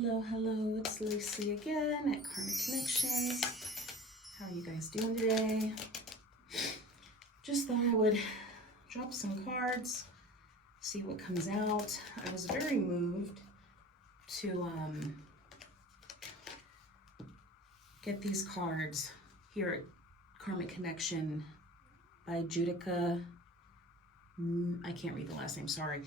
Hello, it's Lacey again at Karmic Konnection. How are you guys doing today? Just thought I would drop some cards, see what comes out. I was very moved to get these cards here at Karmic Konnection by Judica. I can't read the last name, sorry.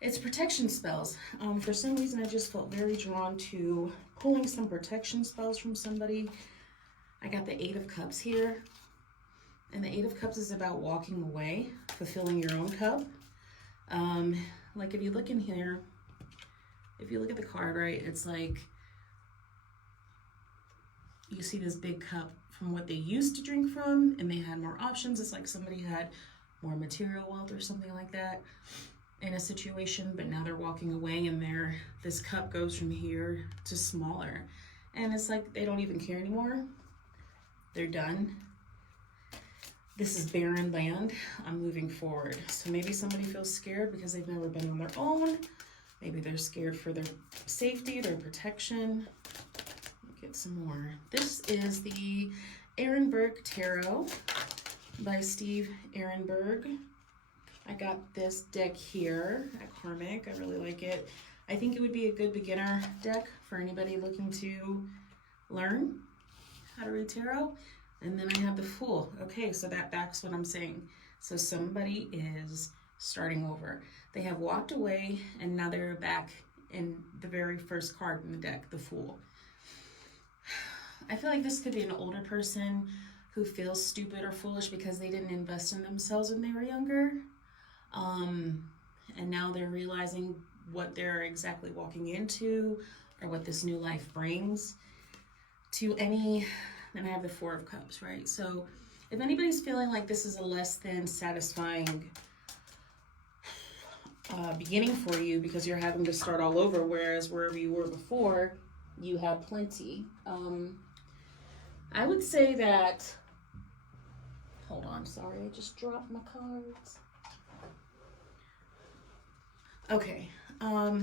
It's protection spells. For some reason, I just felt very drawn to pulling some protection spells from somebody. I got the Eight of Cups here. And the Eight of Cups is about walking away, fulfilling your own cup. Like if you look in here, if you look at the card, right, it's like you see this big cup from what they used to drink from, and they had more options. It's like somebody had more material wealth or something like that in a situation, but now they're walking away and this cup goes from here to smaller. And it's like they don't even care anymore. They're done. This is barren land. I'm moving forward. So maybe somebody feels scared because they've never been on their own. Maybe they're scared for their safety, their protection. Get some more. This is the Ehrenberg Tarot by Steve Ehrenberg. I got this deck here at Karmic. I really like it. I think it would be a good beginner deck for anybody looking to learn how to read tarot. And then I have the Fool. Okay, so that backs what I'm saying. So somebody is starting over. They have walked away and now they're back in the very first card in the deck, the Fool. I feel like this could be an older person who feels stupid or foolish because they didn't invest in themselves when they were younger. And now they're realizing what they're exactly walking into or what this new life brings to any. And I have the Four of Cups, right? So if anybody's feeling like this is a less than satisfying beginning for you because you're having to start all over, whereas wherever you were before, you had plenty. I would say that, hold on, sorry, I just dropped my cards. Okay, I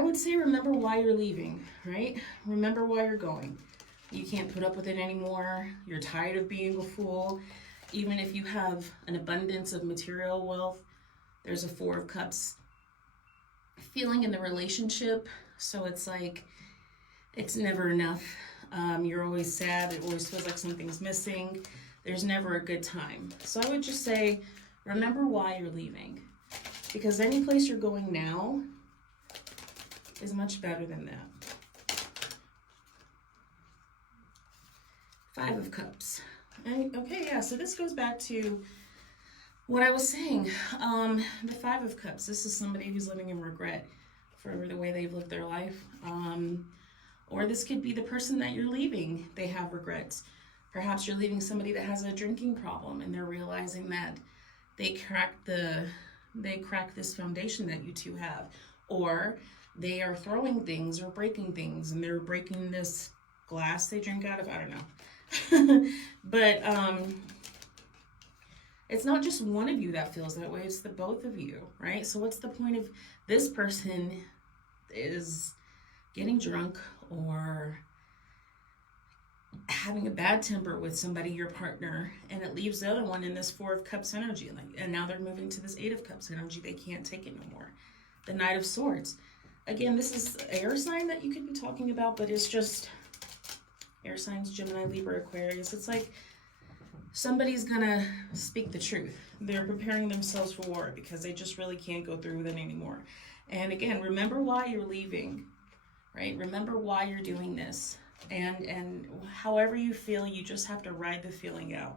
would say remember why you're leaving, right? Remember why you're going. You can't put up with it anymore. You're tired of being a fool. Even if you have an abundance of material wealth, there's a Four of Cups feeling in the relationship. So it's like, it's never enough. You're always sad. It always feels like something's missing. There's never a good time. So I would just say, remember why you're leaving, because any place you're going now is much better than that. Five of Cups. And, okay, yeah, so this goes back to what I was saying. The Five of Cups. This is somebody who's living in regret for the way they've lived their life. Or this could be the person that you're leaving. They have regrets. Perhaps you're leaving somebody that has a drinking problem and they're realizing that they cracked this foundation that you two have, or they are throwing things or breaking things, and they're breaking this glass they drink out of. I don't know. But it's not just one of you that feels that way, it's the both of you, right? So what's the point of this person is getting drunk or having a bad temper with somebody, your partner, and it leaves the other one in this Four of Cups energy, and now they're moving to this Eight of Cups energy. They can't take it no more. The Knight of Swords. Again, this is air sign that you could be talking about, but it's just air signs, Gemini, Libra, Aquarius. It's like somebody's gonna speak the truth. They're preparing themselves for war because they just really can't go through with it anymore. And again, remember why you're leaving, right? Remember why you're doing this. And however you feel, you just have to ride the feeling out.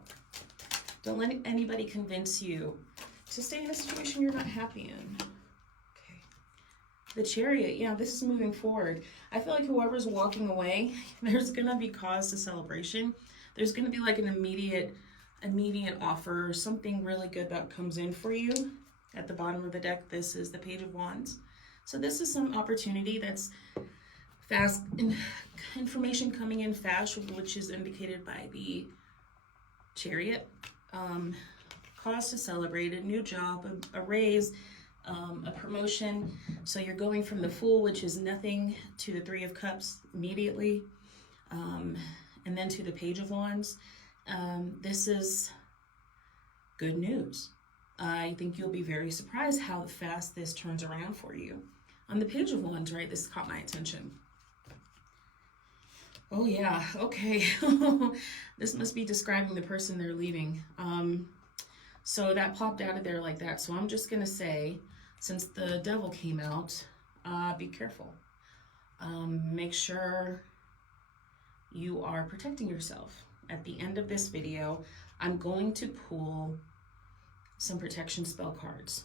Don't let anybody convince you to stay in a situation you're not happy in. Okay. The Chariot, yeah, this is moving forward. I feel like whoever's walking away, there's gonna be cause to celebration. There's gonna be like an immediate offer, something really good that comes in for you. At the bottom of the deck, this is the Page of Wands. So this is some opportunity that's fast, information coming in fast, which is indicated by the Chariot. Cause to celebrate, a new job, a raise, a promotion. So you're going from the Fool, which is nothing, to the Three of Cups immediately, and then to the Page of Wands. This is good news. I think you'll be very surprised how fast this turns around for you. On the Page of Wands, right, this caught my attention. Oh yeah, okay. This must be describing the person they're leaving. So that popped out of there like that. So I'm just gonna say, since the Devil came out, be careful. Make sure you are protecting yourself. At the end of this video, I'm going to pull some protection spell cards.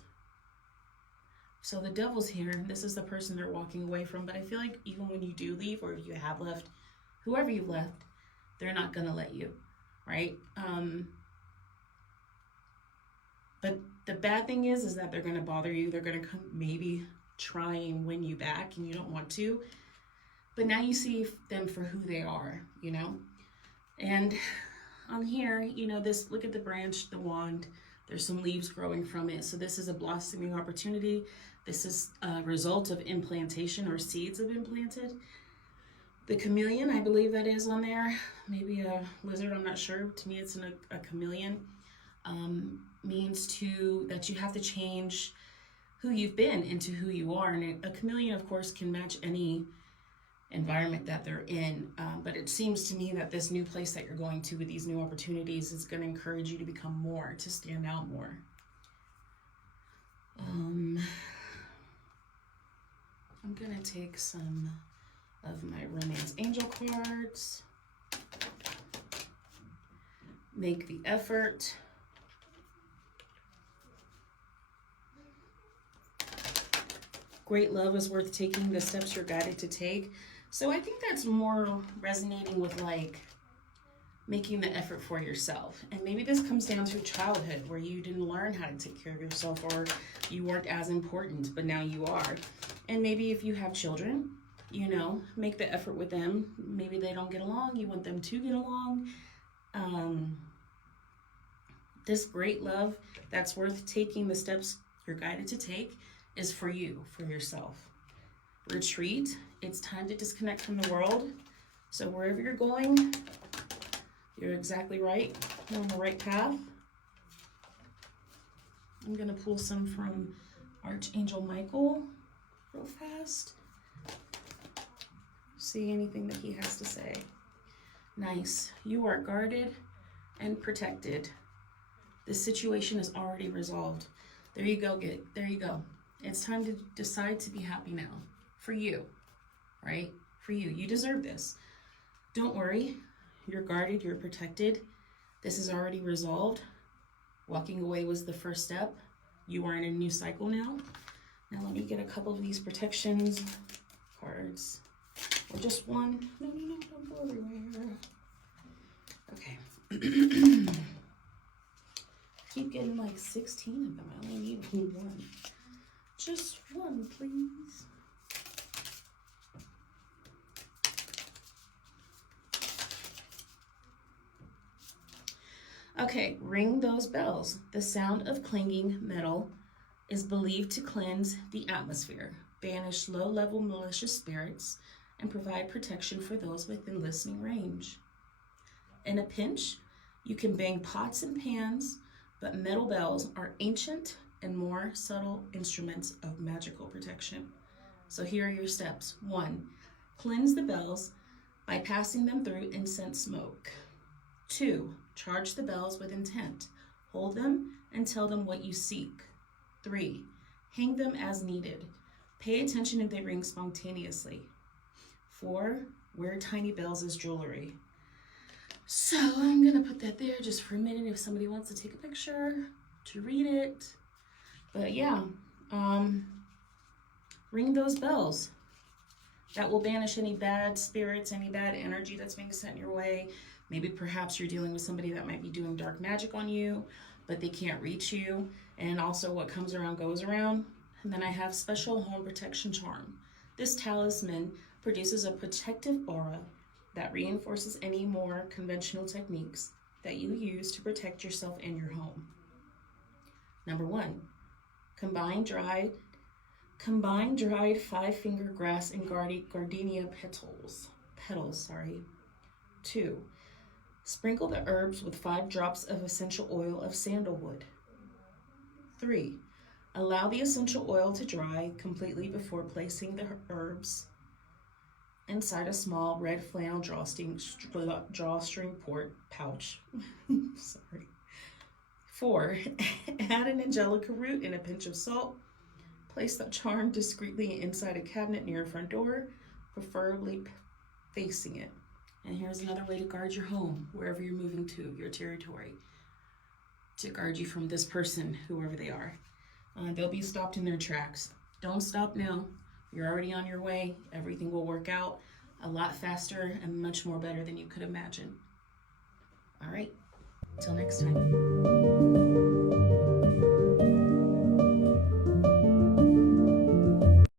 So the Devil's here. This is the person they're walking away from, but I feel like even when you do leave, or if you have left, whoever you've left, they're not gonna let you, right? But the bad thing is that they're gonna bother you. They're gonna come, maybe try and win you back, and you don't want to. But now you see them for who they are, you know? And on here, you know, this, look at the branch, the wand, there's some leaves growing from it. So this is a blossoming opportunity. This is a result of implantation, or seeds have been planted. The chameleon, I believe that is on there. Maybe a lizard, I'm not sure. To me, it's a chameleon. Means that you have to change who you've been into who you are. And a chameleon, of course, can match any environment that they're in. But it seems to me that this new place that you're going to with these new opportunities is going to encourage you to become more, to stand out more. I'm going to take some of my romance angel cards. Make the effort. Great love is worth taking, the steps you're guided to take. So I think that's more resonating with like making the effort for yourself. And maybe this comes down to childhood where you didn't learn how to take care of yourself, or you weren't as important, but now you are. And maybe if you have children, you know, make the effort with them. Maybe they don't get along, you want them to get along. This great love that's worth taking the steps you're guided to take is for you, for yourself. Retreat. It's time to disconnect from the world. So wherever you're going, you're exactly right. You're on the right path. I'm going to pull some from Archangel Michael real fast. See anything that he has to say. Nice. You are guarded and protected. This situation is already resolved. There you go. There you go. It's time to decide to be happy now. For you, right? For you. You deserve this. Don't worry. You're guarded. You're protected. This is already resolved. Walking away was the first step. You are in a new cycle now. Now let me get a couple of these protections cards. Or just one. No, don't go everywhere. Okay. Keep getting like 16 of them. I only need one. Just one, please. Okay, ring those bells. The sound of clanging metal is believed to cleanse the atmosphere, banish low-level malicious spirits, and provide protection for those within listening range. In a pinch, you can bang pots and pans, but metal bells are ancient and more subtle instruments of magical protection. So here are your steps. 1, cleanse the bells by passing them through incense smoke. 2, charge the bells with intent. Hold them and tell them what you seek. 3, hang them as needed. Pay attention if they ring spontaneously. 4, wear tiny bells as jewelry. So I'm gonna put that there just for a minute if somebody wants to take a picture to read it. But yeah, ring those bells. That will banish any bad spirits, any bad energy that's being sent your way. Maybe perhaps you're dealing with somebody that might be doing dark magic on you, but they can't reach you. And also what comes around goes around. And then I have special home protection charm. This talisman produces a protective aura that reinforces any more conventional techniques that you use to protect yourself and your home. Number 1, Combine dried 5-finger grass and gardenia petals. 2. Sprinkle the herbs with 5 drops of essential oil of sandalwood. 3. Allow the essential oil to dry completely before placing the herbs inside a small red flannel drawstring pouch. Sorry. 4. Add an angelica root and a pinch of salt. Place the charm discreetly inside a cabinet near a front door, preferably facing it. And here's another way to guard your home, wherever you're moving to, your territory, to guard you from this person, whoever they are. They'll be stopped in their tracks. Don't stop now. You're already on your way. Everything will work out a lot faster and much more better than you could imagine. All right, till next time.